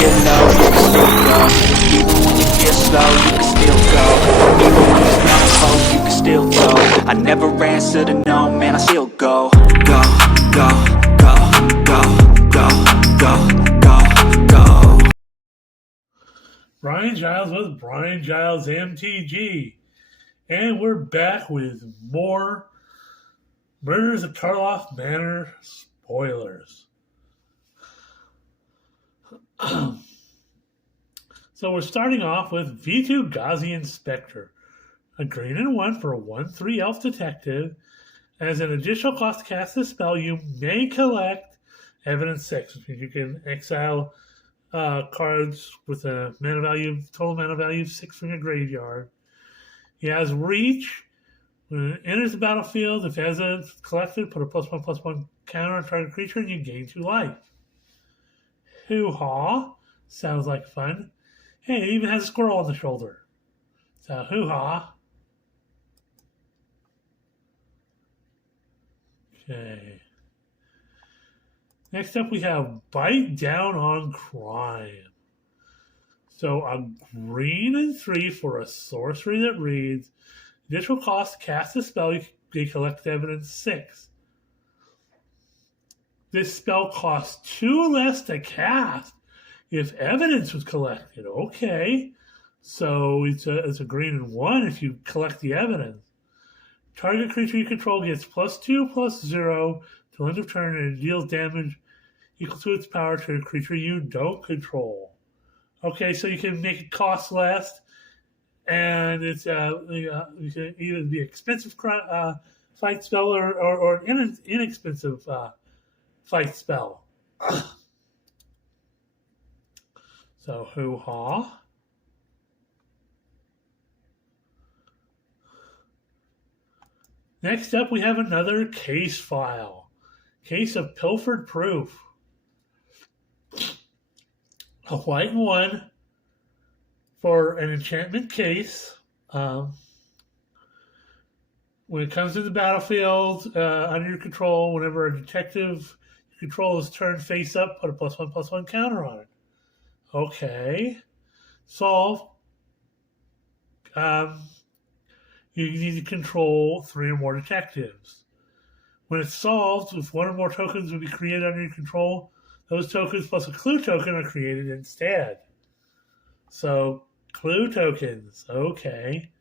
feel low, you can still go. Even when you feel slow, you can still go. Even when there's no hope, you can still go. I never answer to no, man, I still go. Go, go, go, go, go, go, go, go. Brian Giles with Brian Giles MTG. And we're back with more Murders at Karlov Manor spoilers. So we're starting off with V2 Ghazi Inspector. A green and 1 for a 1/3 elf detective. As an additional cost to cast this spell, you may collect evidence 6, which means you can exile cards with a total mana value of 6 from your graveyard. He has reach. When it enters the battlefield, if it has a collected, put a +1/+1 counter on target creature and you gain 2 life. Hoo-ha. Sounds like fun. Hey, it even has a squirrel on the shoulder. So, hoo-ha. Okay. Next up, we have Bite Down on Crime. So, a green and 3 for a sorcery that reads, additional cost to cast a spell, you collect evidence 6. This spell costs 2 less to cast if evidence was collected. Okay. So it's a green and 1 if you collect the evidence. Target creature you control gets +2/+0 till end of turn and it deals damage equal to its power to a creature you don't control. Okay, so you can make it cost less, and it's you can either be expensive fight spell or an inexpensive fight spell. So, hoo-ha. Next up, we have another case file. Case of Pilfered Proof. A white and 1 for an enchantment case. When it comes to the battlefield, under your control, whenever a detective you control is turned face up, put a +1/+1 counter on it. Okay. Solve. You need to control 3 or more detectives. When it's solved, if 1 or more tokens will be created under your control, those tokens plus a clue token are created instead. So, clue tokens. Okay.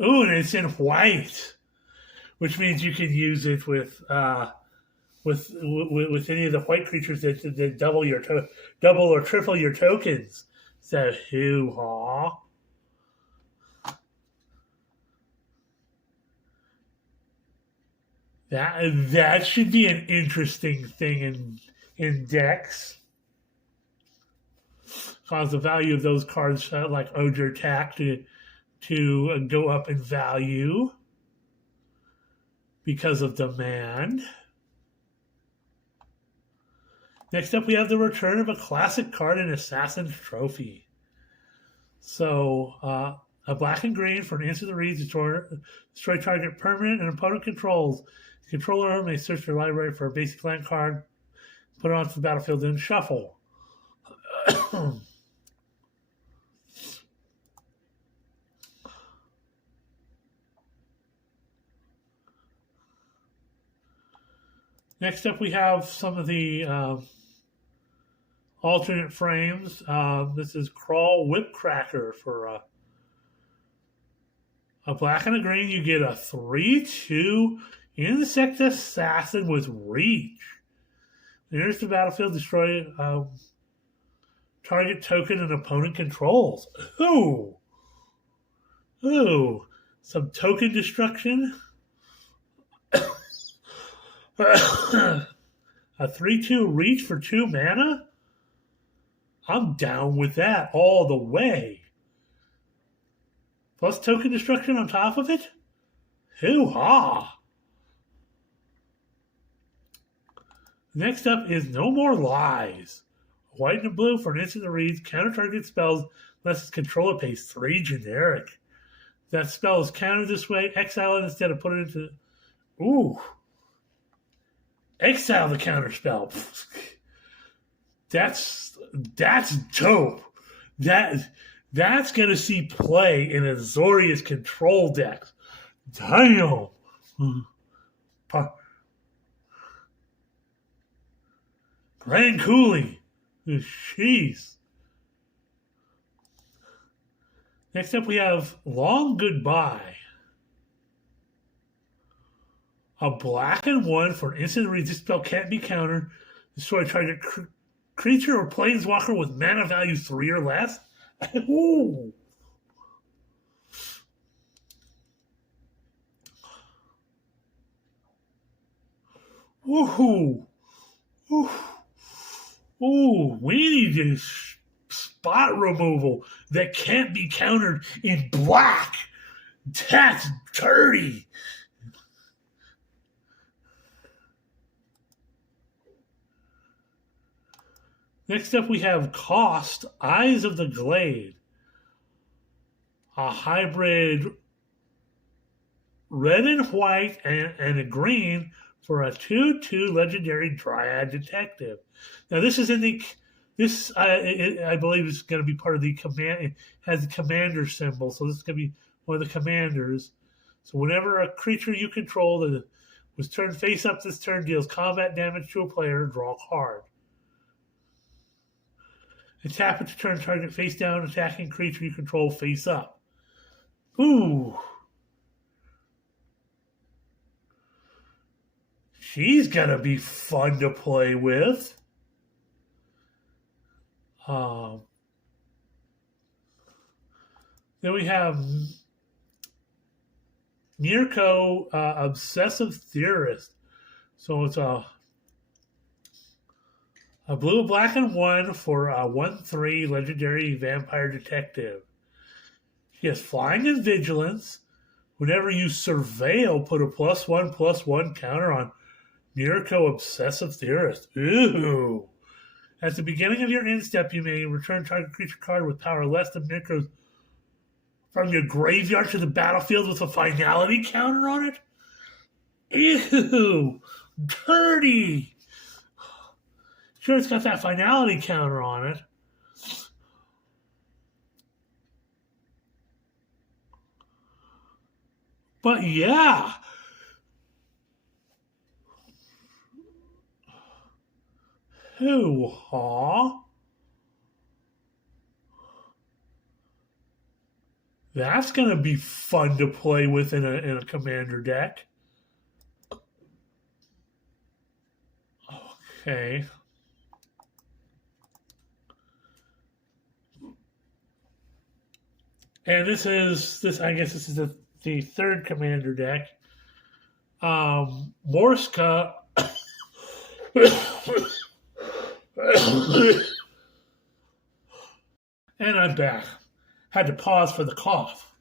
Ooh, and it's in white, which means you can use it with any of the white creatures that double or triple your tokens. So, hoo-ha. That should be an interesting thing in decks. Cause the value of those cards, like Ogre Attack, to go up in value because of demand. Next up, we have the return of a classic card in Assassin's Trophy. So, a black and green for an instant that reads, destroy target permanent and opponent controls. The controller may search their library for a basic land card, put it onto the battlefield, and shuffle. Next up, we have some of the alternate frames. This is Crawl Whipcracker for a black and a green. You get a 3/2 Insect Assassin with Reach. Enters the battlefield, destroy target token an opponent controls. Ooh. Some token destruction. A 3/2 Reach for 2 mana? I'm down with that all the way. Plus token destruction on top of it? Hoo-ha! Next up is No More Lies. White and blue for an instant that reads, counter target spells unless its controller pays 3 generic. If that spell is countered this way, exile it instead of put it into... Ooh. exile the counterspell. That's dope. That's gonna see play in Azorius control decks. Damn. Grand Cooling. Jeez. Next up we have Long Goodbye. A black and 1 for an instant resist spell can't be countered. Destroy target creature or planeswalker with mana value 3 or less. Ooh. Woohoo. Ooh. Ooh, we need this spot removal that can't be countered in black. That's dirty. Next up we have Cost, Eyes of the Glade. A hybrid red and white and a green for a 2/2 legendary Dryad Detective. Now this is in the I believe is going to be part of the command. It has the commander symbol, so this is going to be one of the commanders. So whenever a creature you control that was turned face up this turn deals combat damage to a player, draw a card. And tap it to turn target face down, attacking creature you control face up. Ooh. She's going to be fun to play with. Then we have Mirko, Obsessive Theorist. So it's a blue, black, and 1 for a 1/3 legendary vampire detective. She has flying and vigilance. Whenever you surveil, put a +1/+1 counter on Mirko Obsessive Theorist. Ooh. At the beginning of your end step, you may return target creature card with power less than Mirko's from your graveyard to the battlefield with a finality counter on it. Ew. Dirty. Sure, it's got that finality counter on it. But yeah. Hoo-ha. That's going to be fun to play with in a commander deck. Okay. And this I guess this is the third commander deck. Morska. And I'm back. Had to pause for the cough.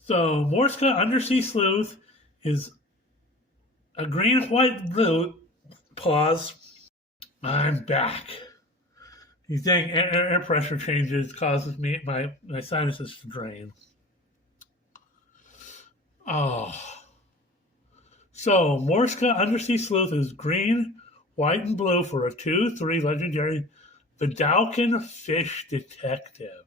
So Morska Undersea Sleuth is a green, white, blue. Pause. I'm back. These dang air pressure changes causes me my sinuses to drain. Oh. So Morska Undersea Sleuth is green, white, and blue for a 2/3 legendary Vidalcan Fish Detective.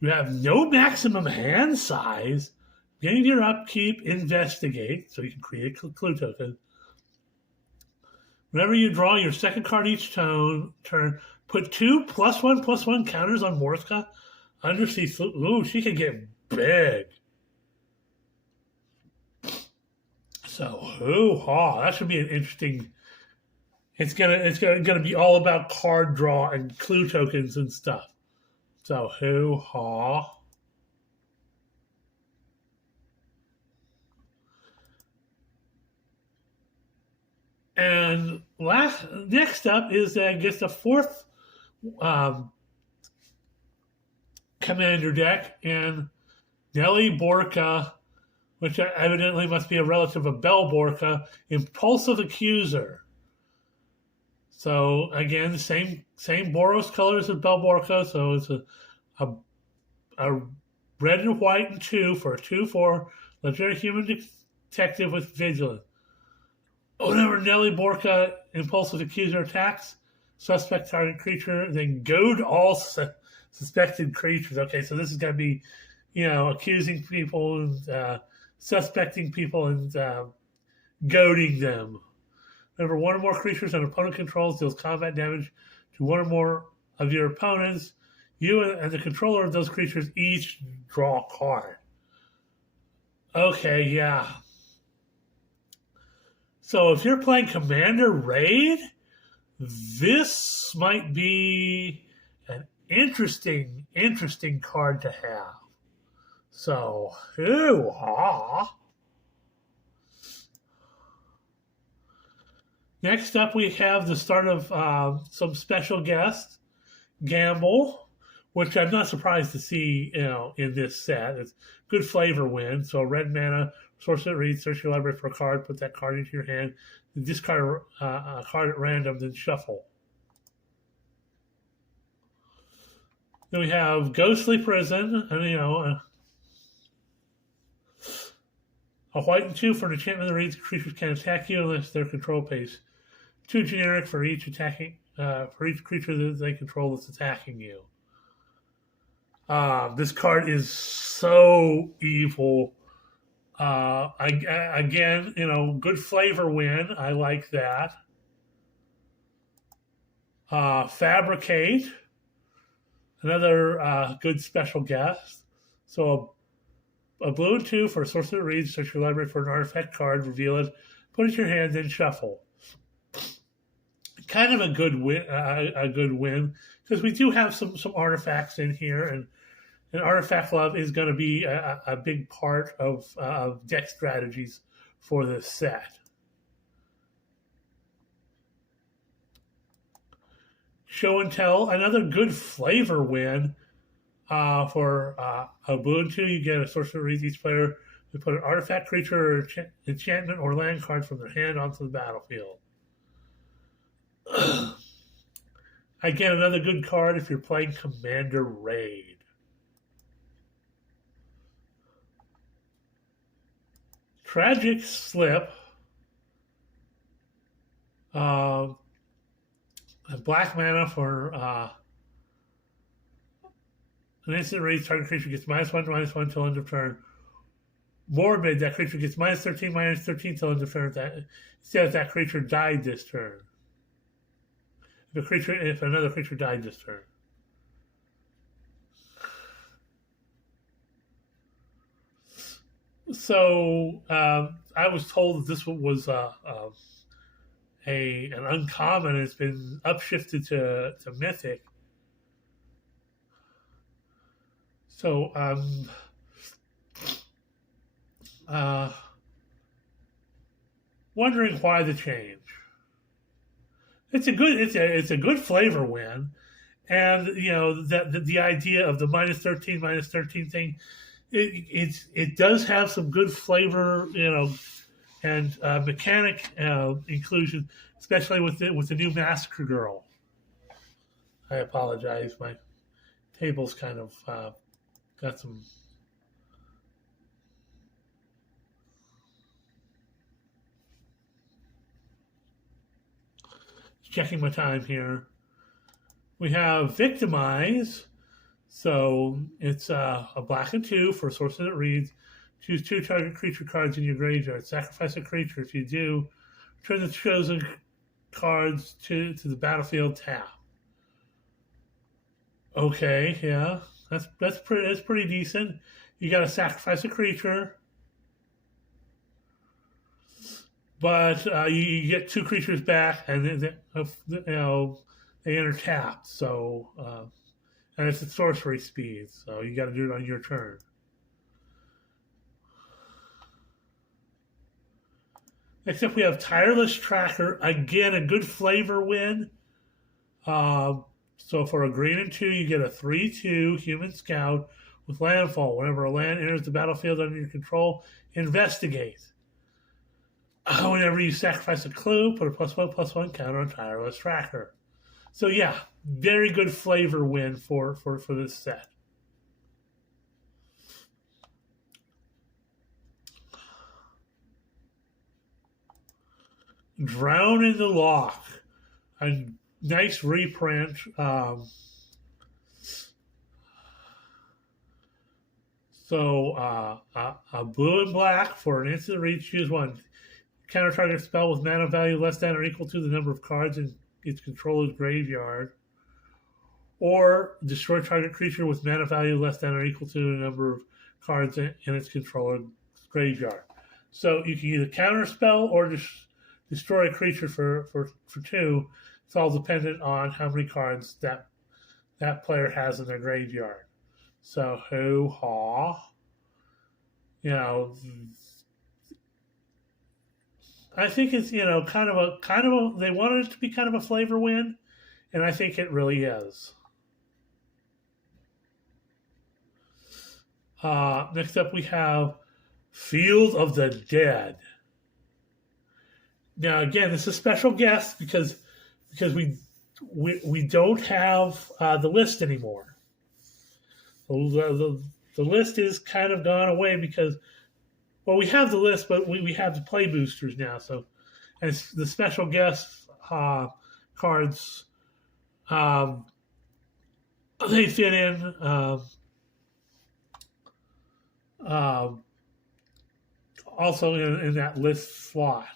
You have no maximum hand size. Gain your upkeep, investigate, so you can create a clue token. Whenever you draw your second card each turn, put 2 +1/+1 counters on Morska Undersea Sleuth. Ooh, she can get big. So, hoo-ha, that should be an interesting. It's gonna be all about card draw and clue tokens and stuff. So, hoo-ha. And next up is, I guess, the fourth commander deck, and Nelly Borka, which evidently must be a relative of Bell Borka, Impulsive Accuser. So again, same Boros colors as Bell Borka, so it's a red and white and 2 for a 2/4 legendary human detective with vigilance. Whenever Nelly Borka impulsive accuser attacks suspect target creature, then goad all suspected creatures. Okay, so this is going to be, accusing people and suspecting people and goading them. Whenever one or more creatures an opponent controls deals combat damage to one or more of your opponents, you and the controller of those creatures each draw a card. Okay, yeah. So if you're playing Commander Raid, this might be an interesting card to have. So, Next up, we have the start of some special guests, Gamble, which I'm not surprised to see, in this set. It's good flavor win. So red mana, source that reads, search your library for a card, put that card into your hand, discard a card at random, then shuffle. Then we have Ghostly Prison, and a white and 2 for an enchantment that reads creatures can attack you unless their control pays 2 generic for each for each creature that they control that's attacking you. This card is so evil. Again, good flavor win. I like that. Fabricate, another good special guest. So a blue and 2 for a source that reads, search your library for an artifact card, reveal it, put it in your hand, then shuffle. Kind of a good win, because we do have some artifacts in here, and artifact love is going to be a big part of deck strategies for this set. Show and Tell, another good flavor win. For a blue and 2, you get a source that reads each player to put an artifact, creature, or enchantment or land card from their hand onto the battlefield. Again, another good card if you're playing Commander Raid. Tragic Slip. A black mana for an instant raise, target creature gets -1/-1 until end of turn. Morbid, that creature gets -13/-13 until end of turn. Instead, that creature died this turn. If another creature died this turn. So I was told that this was an uncommon. It's been upshifted to Mythic. So wondering why the change. It's a good flavor win, and the idea of the -13 thing, it does have some good flavor, and mechanic inclusion, especially with the new Massacre Girl. I apologize, my table's kind of got some. Checking my time here. We have Victimize. So it's a black and 2 for a source that reads. Choose 2 target creature cards in your graveyard. Sacrifice a creature. If you do, return the chosen cards to the battlefield tap. Okay, yeah. That's pretty decent. You gotta sacrifice a creature. But you get 2 creatures back, and they enter tapped. So, and it's at sorcery speed, so you got to do it on your turn. Next up, we have Tireless Tracker. Again, a good flavor win. So for a green and 2, you get a 3/2 Human Scout with landfall. Whenever a land enters the battlefield under your control, investigate. Whenever you sacrifice a clue, put a +1/+1 counter on Tireless Tracker. So yeah, very good flavor win for this set. Drown in the Loch. A nice reprint. A blue and black for an instant reach. Choose one. Counter target spell with mana value less than or equal to the number of cards in its controller's graveyard. Or destroy target creature with mana value less than or equal to the number of cards in its controller's graveyard. So you can either counter spell or just destroy a creature for 2. It's all dependent on how many cards that player has in their graveyard. So hoo-ha. You know, I think it's, you know, kind of a they wanted it to be kind of a flavor win, and I think it really is. Next up we have Field of the Dead. Now again, this is a special guest because we don't have the list anymore. The list is kind of gone away because, well, we have the list, but we have the play boosters now. So, and the special guest cards, they fit in. Also in that list slot.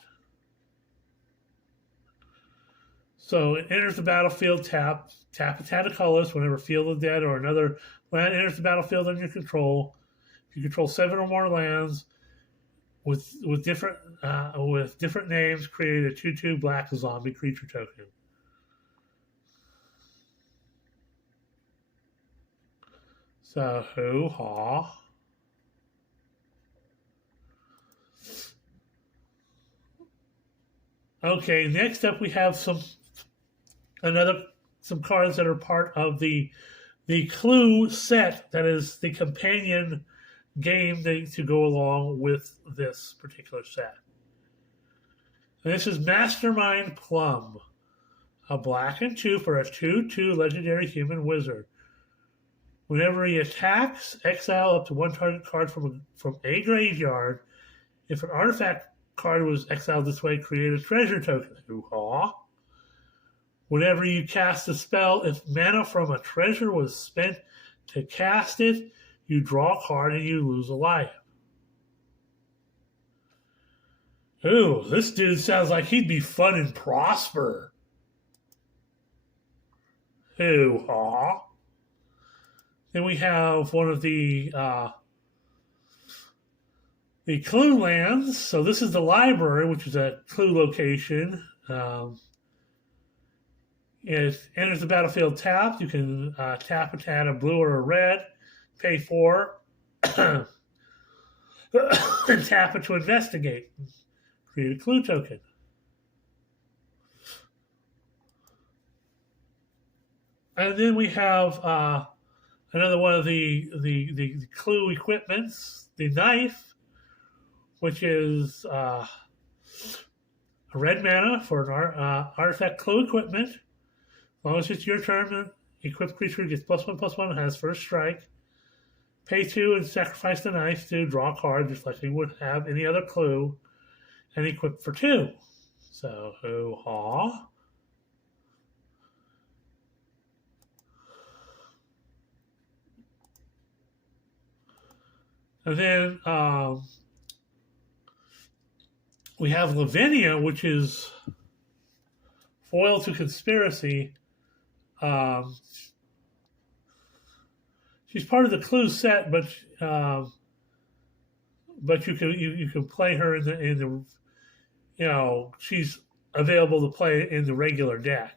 So it enters the battlefield, tap a Tana colorless whenever Field of the Dead or another land enters the battlefield under your control. If you control 7 or more lands with different names, create a 2/2 black zombie creature token. So hoo-ha. Okay, next up we have some cards that are part of the Clue set that is the companion game to go along with this particular set. And this is Mastermind Plum, a black and 2 for a 2/2 legendary human wizard. Whenever he attacks, exile up to 1 target card from a graveyard. If an artifact card was exiled this way, create a treasure token. Hoo-ha. Whenever you cast a spell, if mana from a treasure was spent to cast it, you draw a card and you lose a life. Ooh, this dude sounds like he'd be fun and prosper. Hoo-ha. Then we have one of the Clue lands. So this is the library, which is a Clue location. It enters the battlefield tapped. You can tap a blue or a red, pay 4, and tap it to investigate. Create a Clue token. And then we have another one of the Clue equipments, the knife, which is a red mana for an artifact Clue equipment. As long as it's your turn, equipped creature gets +1/+1 and has first strike. Pay 2 and sacrifice the knife to draw a card, just like you would have any other Clue, and equip for 2. So, hoo-ha. And then we have Lavinia, which is foil to conspiracy. She's part of the Clue set, but you can play her in the she's available to play in the regular deck.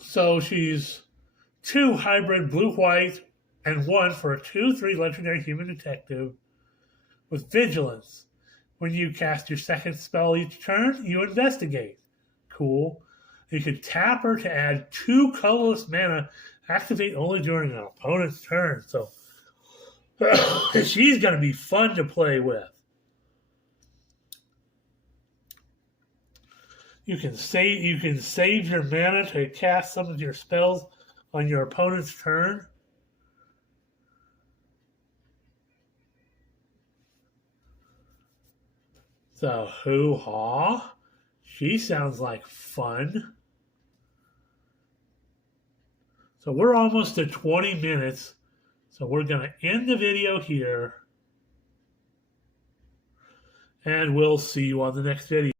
So she's 2 hybrid blue-white and 1 for a 2/3 legendary human detective with vigilance. When you cast your second spell each turn, you investigate. Cool. You can tap her to add 2 colorless mana, activate only during an opponent's turn. So she's going to be fun to play with. You can save your mana to cast some of your spells on your opponent's turn. The hoo-ha. She sounds like fun. So we're almost at 20 minutes. So we're going to end the video here. And we'll see you on the next video.